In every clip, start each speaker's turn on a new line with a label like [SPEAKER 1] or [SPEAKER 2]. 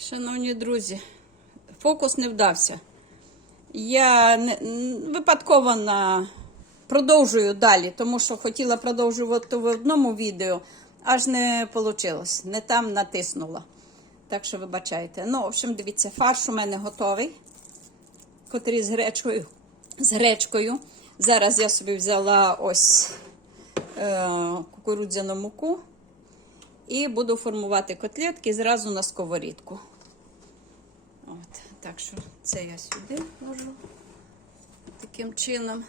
[SPEAKER 1] Шановні друзі, фокус не вдався. Я не, випадково на... продовжую далі, тому що хотіла продовжувати в одному відео, аж не вийшло. Не там натиснула. Так що вибачайте. Ну, в общем, дивіться, фарш у мене готовий, котрий з гречкою. З гречкою. Зараз я собі взяла ось е, кукурудзяну муку і буду формувати котлетки зразу на сковорідку. От, так що це я сюди ложу таким чином.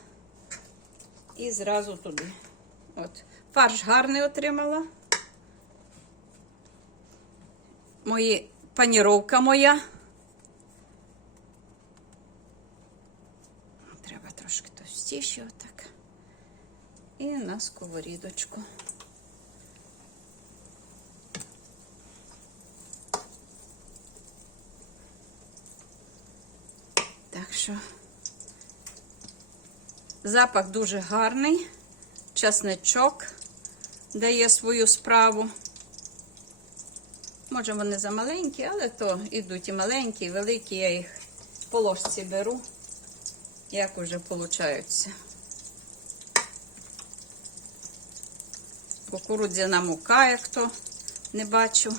[SPEAKER 1] І зразу туди. От. Фарш гарний отримала. Мої паніровка моя. Треба трошки товстіше отак. І на сковорідочку. Так що запах дуже гарний. Часничок дає свою справу. Може, вони замаленькі, але то ідуть і маленькі, і великі. Я їх по ложці беру, як уже получаються. Кукурудзяна мука, як хто не бачу.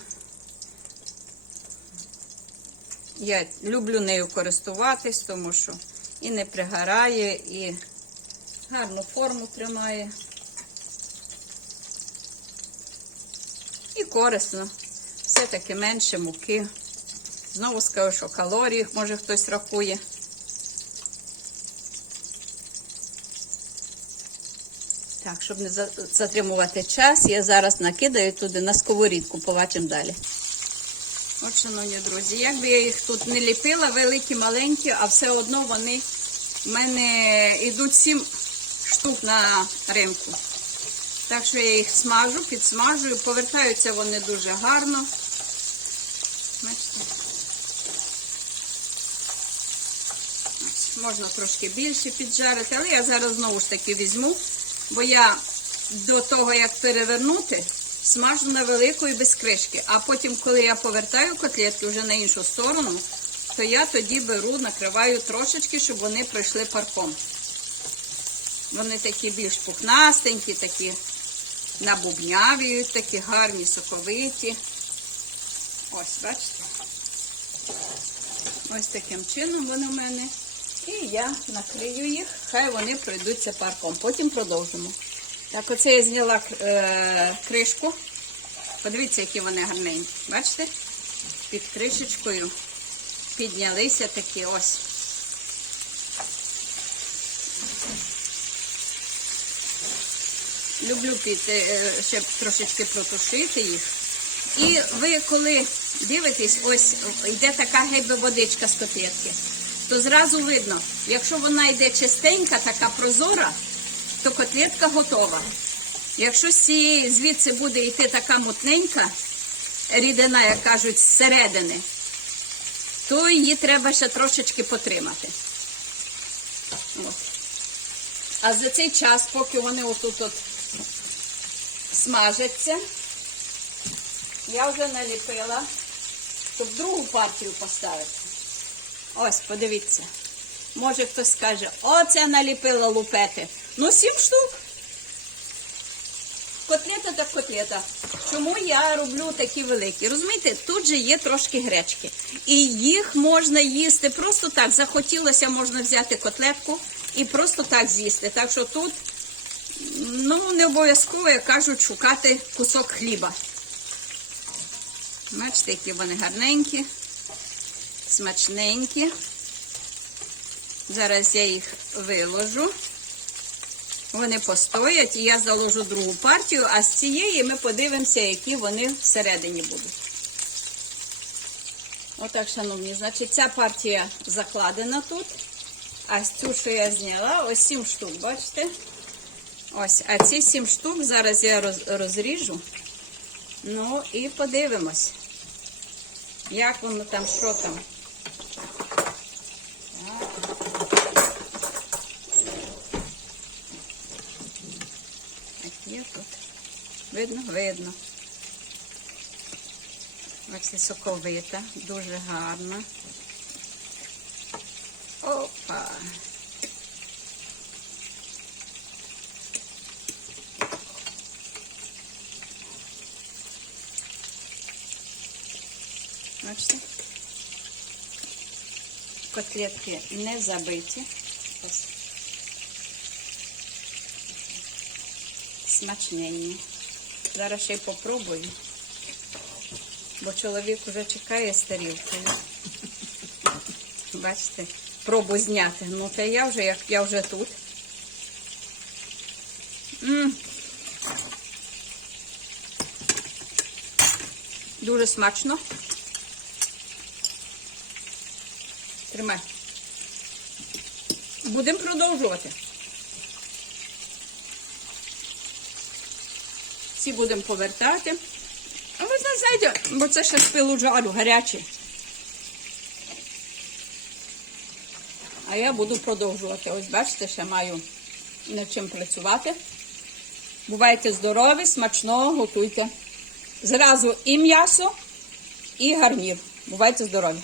[SPEAKER 1] Я люблю нею користуватись, тому що і не пригорає, і гарну форму тримає. І корисно. Все-таки менше муки. Знову скажу, що калорії, може хтось рахує. Так, щоб не затримувати час, я зараз накидаю туди на сковорідку, побачимо далі. От, шановні друзі, як би я їх тут не ліпила, великі, маленькі, а все одно вони в мене йдуть сім штук на ринку. Так що я їх смажу, підсмажую, повертаються вони дуже гарно. Бачите? Можна трошки більше піджарити, але я зараз знову ж таки візьму, бо я до того, як перевернути, смажу на велику і без кришки. А потім, коли я повертаю котлетки вже на іншу сторону, то я тоді беру, накриваю трошечки, щоб вони пройшли парком. Вони такі більш пухнастенькі, такі набубнявіють, такі гарні, соковиті. Ось, бачите? Ось таким чином вони в мене. І я накрию їх, хай вони пройдуться парком. Потім продовжимо. Так, оце я зняла е, кришку. Подивіться, які вони гарненькі. Бачите? Під кришечкою піднялися такі ось. Люблю під, е, ще трошечки протушити їх. І ви, коли дивитесь, ось йде така гейба водичка з котлетки, то зразу видно, якщо вона йде чистенька, така прозора, то котлетка готова. Якщо звідси буде йти така мутненька рідина, як кажуть, зсередини, то її треба ще трошечки потримати. От. А за цей час, поки вони отут от смажаться, я вже наліпила, щоб другу партію поставити. Ось, подивіться. Може хтось скаже, оце наліпила лупети. Ну, сім штук. Котлета так котлета. Чому я роблю такі великі? Розумієте, тут же є трошки гречки. І їх можна їсти просто так. Захотілося, можна взяти котлетку і просто так з'їсти. Так що тут, ну, не обов'язково, як кажуть, шукати кусок хліба. Бачите, які вони гарненькі, смачненькі. Зараз я їх виложу. Вони постоять, і я заложу другу партію, а з цієї ми подивимося, які вони всередині будуть. Отак, шановні, значить, ця партія закладена тут. А цю, що я зняла, ось 7 штук, бачите? Ось, а ці 7 штук зараз я роз- розріжу. Ну і подивимось, як воно там, що там. Є тут. Видно? Видно. Бачите, соковита, дуже гарна. Опа. Бачите? Котлетки не забиті. Ось. Смачненні. Зараз ще й попробую. Бо чоловік вже чекає з тарілкою. Бачите, пробу зняти. Ну, та я вже, як я вже тут. м Дуже смачно. Тримай. Будемо продовжувати. Всі будемо повертати. А ви знаєте, бо це ще з пилу жару, гарячий. А я буду продовжувати. Ось бачите, ще маю над чим працювати. Бувайте здорові, смачного, готуйте. Зразу і м'ясо, і гарнір. Бувайте здорові!